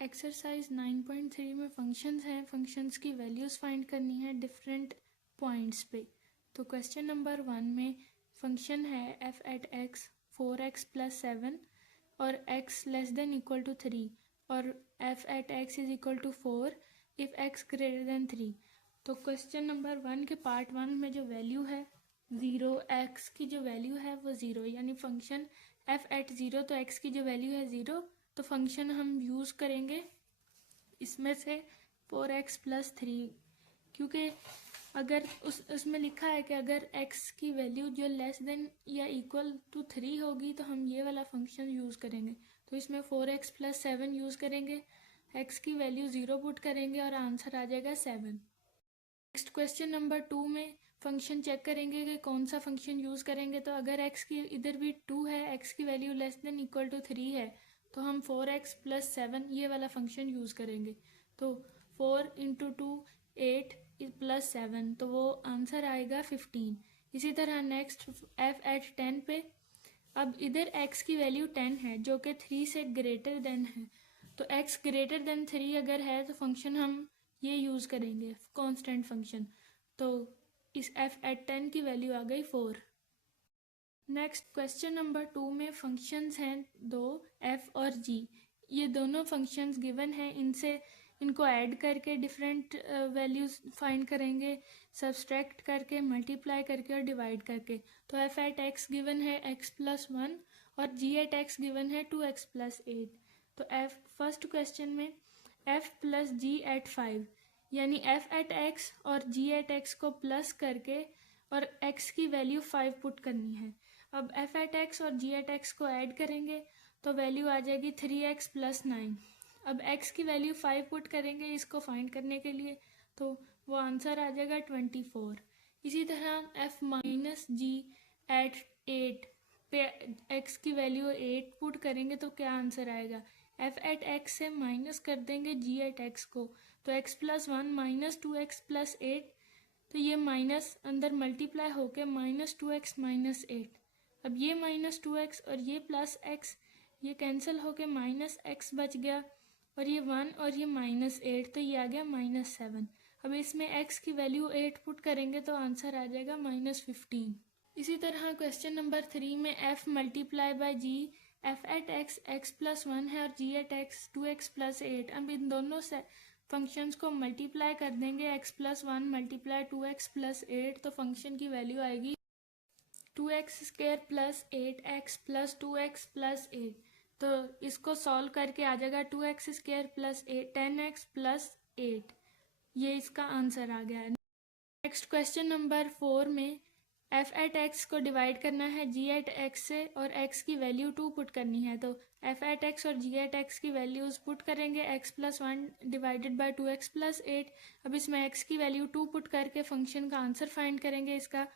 Exercise 9.3 में functions हैं, functions की वैल्यूज़ फाइंड करनी है डिफरेंट पॉइंट्स पे। तो क्वेश्चन नंबर 1 में फंक्शन है f at x 4x plus 7 और x less than equal to 3 और f at x is equal to 4 if x greater than 3। तो क्वेश्चन नंबर 1 के पार्ट 1 में जो वैल्यू है 0, x की जो वैल्यू है वो 0, यानी फंक्शन f एट 0, तो x की जो वैल्यू है 0, तो फंक्शन हम यूज़ करेंगे इसमें से 4x प्लस 3, क्योंकि अगर उसमें लिखा है कि अगर x की वैल्यू जो लेस देन या इक्वल टू 3 होगी तो हम ये वाला फंक्शन यूज़ करेंगे। तो इसमें 4x प्लस 7 यूज़ करेंगे, x की वैल्यू 0 पुट करेंगे और आंसर आ जाएगा 7। नेक्स्ट क्वेश्चन नंबर 2 में फंक्शन चेक करेंगे कि कौन सा फंक्शन यूज़ करेंगे। तो अगर x की इधर भी 2 है, x की value less than equal to 3 है, तो हम 4x प्लस 7 ये वाला फंक्शन यूज़ करेंगे। तो 4 इंटू 2 8 प्लस 7, तो वो आंसर आएगा 15। इसी तरह नेक्स्ट f एट 10 पे, अब इधर x की वैल्यू 10 है जो कि 3 से ग्रेटर देन है, तो x ग्रेटर देन 3 अगर है तो फंक्शन हम ये यूज़ करेंगे कांस्टेंट फंक्शन। तो इस f एट 10 की वैल्यू आ गई 4। नेक्स्ट क्वेश्चन नंबर 2 में फंक्शंस हैं 2 f और g। ये दोनों फंक्शंस गिवन हैं, इनको ऐड करके डिफरेंट वैल्यूज़ फाइंड करेंगे, सब्सट्रैक्ट करके, मल्टीप्लाई करके और डिवाइड करके। तो f एट x गिवन है x प्लस 1 और g एट x गिवन है 2x प्लस 8। तो फर्स्ट क्वेश्चन में f प्लस g एट 5, यानी f एट x और g एट x को प्लस करके और x की वैल्यू 5 पुट करनी है। अब f एट x और g एट x को ऐड करेंगे तो वैल्यू आ जाएगी 3x प्लस 9। अब x की वैल्यू 5 पुट करेंगे इसको फाइंड करने के लिए, तो वो आंसर आ जाएगा 24। इसी तरह f माइनस g एट 8 पे x की वैल्यू 8 पुट करेंगे तो क्या आंसर आएगा। f एट x से माइनस कर देंगे g एट x को, तो x plus 1 minus 2x plus 8, तो ये माइनस अंदर मल्टीप्लाई होके माइनस 2x माइनस 8। अब ये माइनस 2x और ये प्लस x ये कैंसिल होके माइनस x बच गया, और ये 1 और ये माइनस 8, तो ये आ गया माइनस 7। अब इसमें x की वैल्यू 8 पुट करेंगे तो आंसर आ जाएगा माइनस 15। इसी तरह क्वेश्चन नंबर 3 में f multiply by g, f at x x plus 1 है और g eight x 2x plus 8। अब इन दोनों से फंक्शंस को मल्टीप्लाई कर देंगे, x plus 1 multiply 2x plus 8, तो फंक्शन की वैल्यू आएगी 2x square plus 8x plus 2x plus 8। तो इसको सॉल्व करके आ जाएगा 2x square plus 10x plus 8। ये इसका आंसर आ गया। नेक्स्ट क्वेश्चन नंबर 4 में f एट x को डिवाइड करना है g एट x से और x की वैल्यू 2 पुट करनी है। तो f एट x और g एट x की वैल्यूज़ पुट करेंगे, x plus 1 divided by 2x plus 8। अब इसमें x की वैल्यू 2 पुट करके फंक्शन का आंसर फाइंड करेंगे इसका,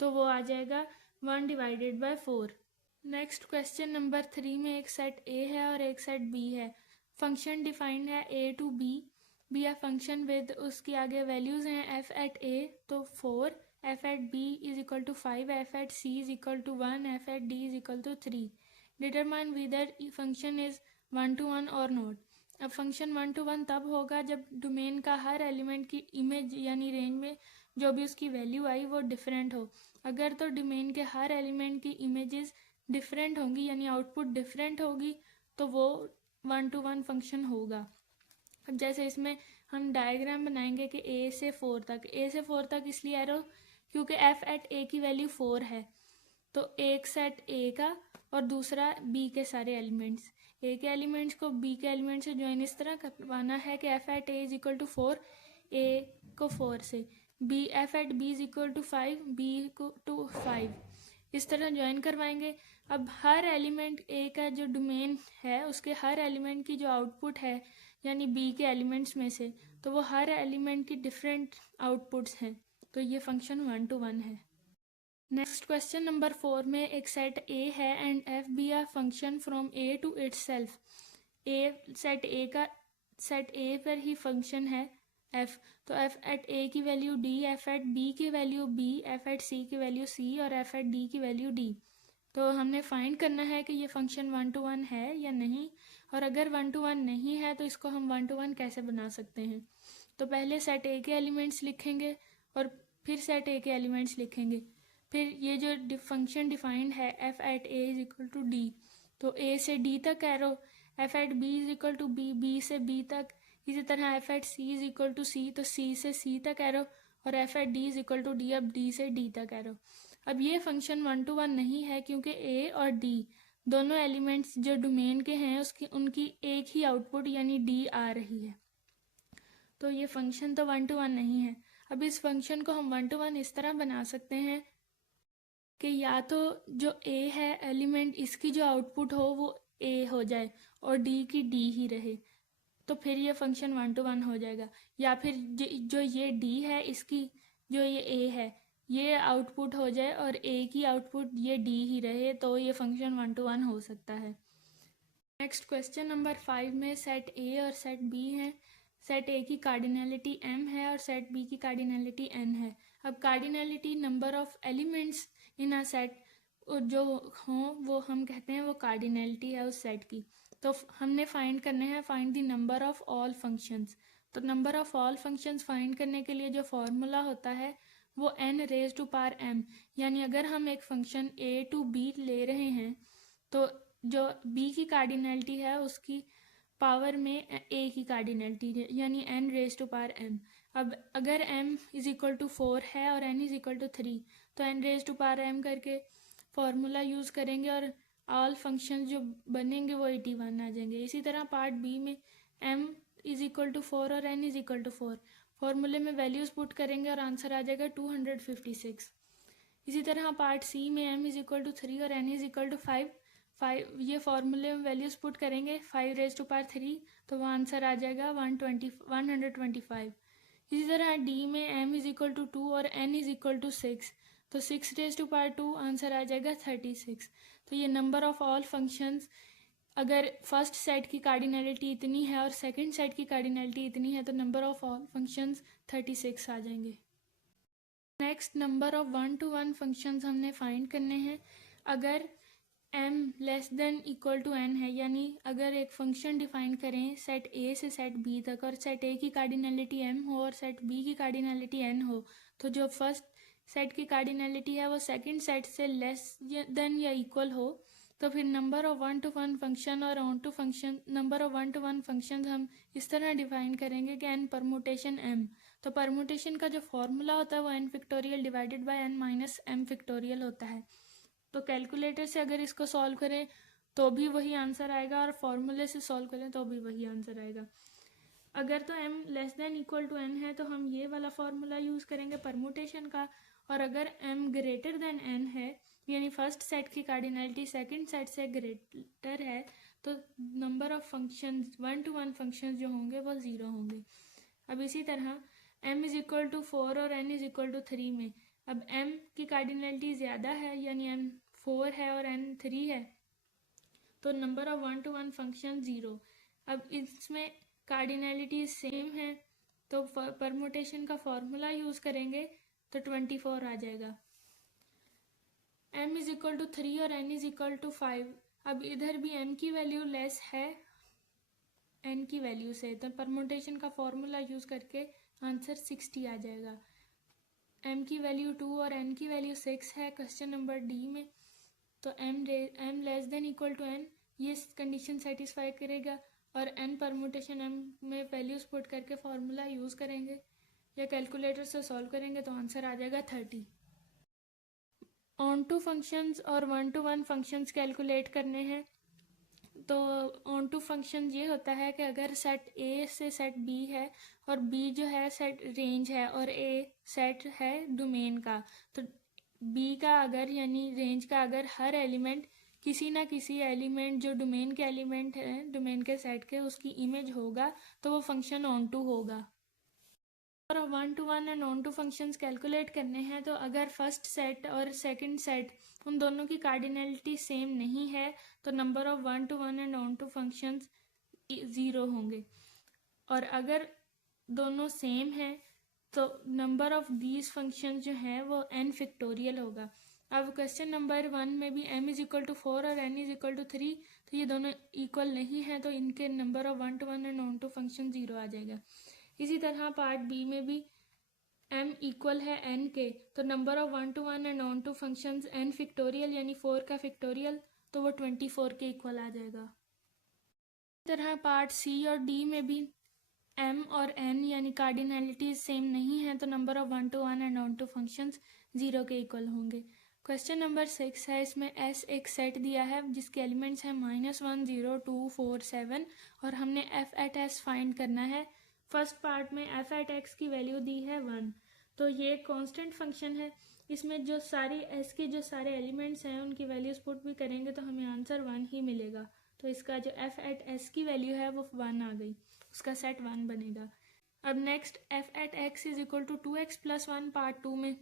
तो वो आ जाएगा 1 divided by 4। Next question number 3 में एक सेट A है और एक सेट B है। फंक्शन डिफाइंड है a टू b है फंक्शन विद, उसकी आगे वैल्यूज़ हैं f एट a तो 4, f at b is equal to 5, f at c is equal to 1, f at d is equal to 3। Determine whether function is 1 to 1 और not. अब function 1 to 1 तब होगा जब domain का हर element की image यानी range में जो भी उसकी वैल्यू आई वो डिफरेंट हो। अगर तो डोमेन के हर एलिमेंट की इमेजेस डिफरेंट होंगी यानी आउटपुट डिफरेंट होगी तो वो 1 to 1 फंक्शन होगा। अब जैसे इसमें हम डायग्राम बनाएंगे कि a से 4 तक इसलिए एरो क्योंकि f एट a की वैल्यू 4 है, तो एक सेट a का और दूसरा b के सारे एलिमेंट्स, a के एलिमेंट्स को b के एलिमेंट्स से ज्वाइन इस तरह करवाना है कि f at a is equal to 4, a को 4 से, b f at b is equal to 5, b को टू 5, इस तरह ज्वाइन करवाएंगे। अब हर एलिमेंट a का जो डोमेन है उसके हर एलिमेंट की जो आउटपुट है यानी b के एलिमेंट्स में से, तो वो हर एलिमेंट की डिफरेंट आउटपुट्स हैं, तो ये फंक्शन 1 to 1 है। नेक्स्ट क्वेश्चन नंबर 4 में एक सेट A है and f be a function from A to itself. Set A पर ही फंक्शन है f, तो f एट A की value d, f at B की value b, f at C की वैल्यू c और f एट D की value d। तो हमने फाइंड करना है कि ये फंक्शन 1 to 1 है या नहीं, और अगर 1 to 1 नहीं है तो इसको हम 1 to 1 कैसे बना सकते हैं। तो पहले सेट ए के एलिमेंट्स लिखेंगे और फिर सेट ए के एलिमेंट्स लिखेंगे। फिर ये जो फंक्शन डिफाइंड है f at a is equal to d, तो ए से डी तक arrow, f at b is equal to b, b से बी तक, इसी तरह f at c is equal to c, तो सी से सी तक एरो, और f at d is equal to d, अब डी से डी तक एरो। अब ये फंक्शन 1 to 1 नहीं है क्योंकि ए और डी दोनों एलिमेंट्स जो डोमेन के हैं उनकी एक ही आउटपुट यानी डी आ रही है, तो ये फंक्शन तो 1 to 1 नहीं है। अब इस फंक्शन को हम 1 to 1 इस तरह बना सकते हैं कि या तो जो ए है एलिमेंट, इसकी जो आउटपुट हो वो ए हो जाए और डी की डी ही रहे, तो फिर ये फंक्शन 1 to 1 हो जाएगा। या फिर जो ये डी है इसकी जो ये ए है ये आउटपुट हो जाए और ए की आउटपुट ये डी ही रहे, तो ये फंक्शन 1 to 1 हो सकता है। नेक्स्ट क्वेश्चन नंबर 5 में सेट ए और सेट बी है। सेट ए की कार्डिनलिटी m है और सेट बी की कार्डिनलिटी n है। अब cardinality number of elements in a set जो हों वो हम कहते हैं वो कार्डिनलिटी है उस सेट की। तो हमने फाइंड करने हैं find the number of all functions. तो number of all functions find करने के लिए जो फॉर्मूला होता है वो n raise to power m, यानी अगर हम एक फंक्शन a to b ले रहे हैं तो जो b की कार्डिनलिटी है उसकी पावर में a की कार्डिनलिटी है यानी n raise to power m। अब अगर m इज इक्वल टू 4 है और n इज इक्वल टू 3 तो n raise to power m करके फॉर्मूला यूज़ करेंगे और ऑल फंक्शन जो बनेंगे वो 81 आ जाएंगे। इसी तरह पार्ट बी में m इज इक्वल टू 4 और n इज इक्वल टू 4 फॉर्मूले में वैल्यूज़ पुट करेंगे और आंसर आ जाएगा 256। इसी तरह पार्ट सी में m इज इक्वल टू 3 और n इज इक्वल टू 5 ये फॉर्मूले में वैल्यूज़ पुट करेंगे 5 रेज टू पावर 3 तो वो आंसर आ जाएगा 125। इसी तरह डी में m इज इक्वल टू 2 और n इज इक्वल टू 6 तो 6 रेज टू पावर 2 आंसर आ जाएगा 36। तो ये नंबर ऑफ ऑल फंक्शंस अगर फर्स्ट सेट की कार्डिनलिटी इतनी है और सेकंड सेट की कार्डिनलिटी इतनी है तो नंबर ऑफ ऑल फंक्शंस 36 आ जाएंगे। Next number of 1 to 1 functions हमने फाइंड करने हैं। अगर m less than equal to n है, यानी अगर एक फंक्शन डिफाइन करें सेट a से सेट b तक और सेट a की कार्डिनलिटी m हो और सेट b की कार्डिनलिटी n हो, तो जो फर्स्ट सेट की कार्डिनलिटी है वो सेकंड सेट से लेस देन या इक्वल हो तो फिर नंबर ऑफ 1 to 1 फंक्शन और onto function number of 1 to 1 function हम इस तरह डिफाइन करेंगे कि n परमुटेशन m। तो परमुटेशन का जो फॉर्मूला होता है वो n factorial divided by n minus m factorial होता है। तो कैलकुलेटर से अगर इसको सॉल्व करें तो भी वही आंसर आएगा और फॉर्मूले से सॉल्व करें तो भी वही आंसर आएगा। अगर तो m less than equal to n है तो हम ये वाला फॉर्मूला यूज़ करेंगे परमुटेशन का, और अगर m ग्रेटर देन n है यानी फर्स्ट सेट की कार्डिनलिटी सेकंड सेट से ग्रेटर है तो number of functions 1 to 1 functions जो होंगे वो 0 होंगे। अब इसी तरह m इज इक्वल टू 4 और n इज इक्वल टू 3 में अब m की कार्डिनलिटी ज़्यादा है यानी m 4 है और n 3 है तो नंबर ऑफ 1 to 1 फंक्शन 0। अब इसमें कार्डिनलिटी सेम है तो परमुटेशन का फॉर्मूला यूज़ करेंगे तो 24 आ जाएगा। m इज इक्वल टू 3 और n इज इक्वल टू 5। अब इधर भी m की वैल्यू लेस है n की वैल्यू से तो परमुटेशन का फॉर्मूला यूज़ करके आंसर 60 आ जाएगा। m की वैल्यू 2 और n की वैल्यू 6 है क्वेश्चन नंबर डी में, तो m less than equal to n ये कंडीशन सेटिस्फाई करेगा और n परमुटेशन m में वैल्यूज़ पुट करके फॉर्मूला यूज़ करेंगे या कैलकुलेटर से सॉल्व करेंगे तो आंसर आ जाएगा 30। ऑन टू फंक्शंस और 1 to 1 फंक्शंस कैलकुलेट करने हैं। तो ऑन टू फंक्शन ये होता है कि अगर सेट ए से सेट बी है और बी जो है सेट रेंज है और ए सेट है डोमेन का, तो बी का अगर यानी रेंज का अगर हर एलिमेंट किसी ना किसी एलिमेंट जो डोमेन के एलिमेंट है डोमेन के सेट के उसकी इमेज होगा तो वो फंक्शन ऑन टू होगा। और 1 to 1 and onto functions calculate करने हैं तो अगर फर्स्ट सेट और सेकंड सेट उन दोनों की कार्डिनलिटी सेम नहीं है तो number of 1 to 1 and onto functions 0 होंगे, और अगर दोनों सेम हैं तो नंबर ऑफ दीज फंक्शंस जो हैं वो n फैक्टोरियल होगा। अब क्वेश्चन नंबर 1 में भी m इज इक्वल टू 4 और n इज इक्वल टू 3, तो ये दोनों इक्वल नहीं है, तो इनके number of 1 to 1 and onto function 0 आ जाएगा। इसी तरह पार्ट बी में भी m इक्वल है n के, तो number of 1 to 1 and onto function n factorial यानी 4 का फैक्टोरियल, तो वो 24 के इक्वल आ जाएगा। इसी तरह पार्ट सी और डी में भी m और n यानी कार्डिनलिटीज सेम नहीं है, तो number of 1 to 1 and onto functions 0 के इक्वल होंगे। क्वेश्चन नंबर 6 है, इसमें s एक सेट दिया है जिसके एलिमेंट्स हैं -1 0 2 4 7 और हमने f एट s फाइंड करना है। फर्स्ट पार्ट में f एट x की वैल्यू दी है 1, तो ये कांस्टेंट फंक्शन है। इसमें जो सारी s के जो सारे एलिमेंट्स हैं उनकी वैल्यूज पुट भी करेंगे तो हमें आंसर 1 ही मिलेगा, तो इसका जो f एट s की वैल्यू है वो 1 आ गई, उसका सेट 1 बनेगा। अब next f at x is equal to 2x plus 1 part 2 में,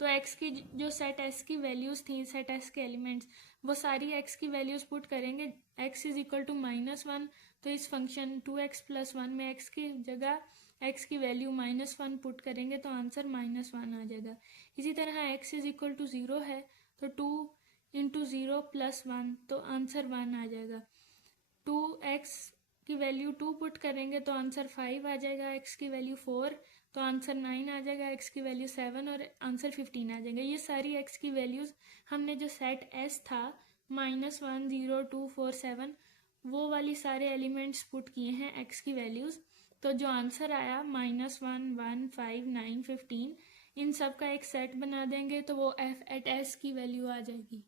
तो x की जो सेट s की वैल्यूज थी, सेट s के एलिमेंट्स, वो सारी x की वैल्यूज पुट करेंगे। x इज इक्वल टू -1, तो इस फंक्शन 2x प्लस 1 में x की जगह x की वैल्यू -1 पुट करेंगे तो आंसर -1 आ जाएगा। इसी तरह x इज इक्वल टू 0 है, तो 2 इंटू 0 प्लस 1, तो आंसर 1 आ जाएगा। 2x की वैल्यू 2 पुट करेंगे तो आंसर 5 आ जाएगा, x की वैल्यू 4 तो आंसर 9 आ जाएगा, x की वैल्यू 7 और आंसर 15 आ जाएगा। ये सारी x की वैल्यूज हमने जो सेट s था -1 0 2 4 7 वो वाली सारे एलिमेंट्स पुट किए हैं x की वैल्यूज, तो जो आंसर आया -1 1 5 9 15, इन सब का एक सेट बना देंगे तो वो f एट s की वैल्यू आ जाएगी।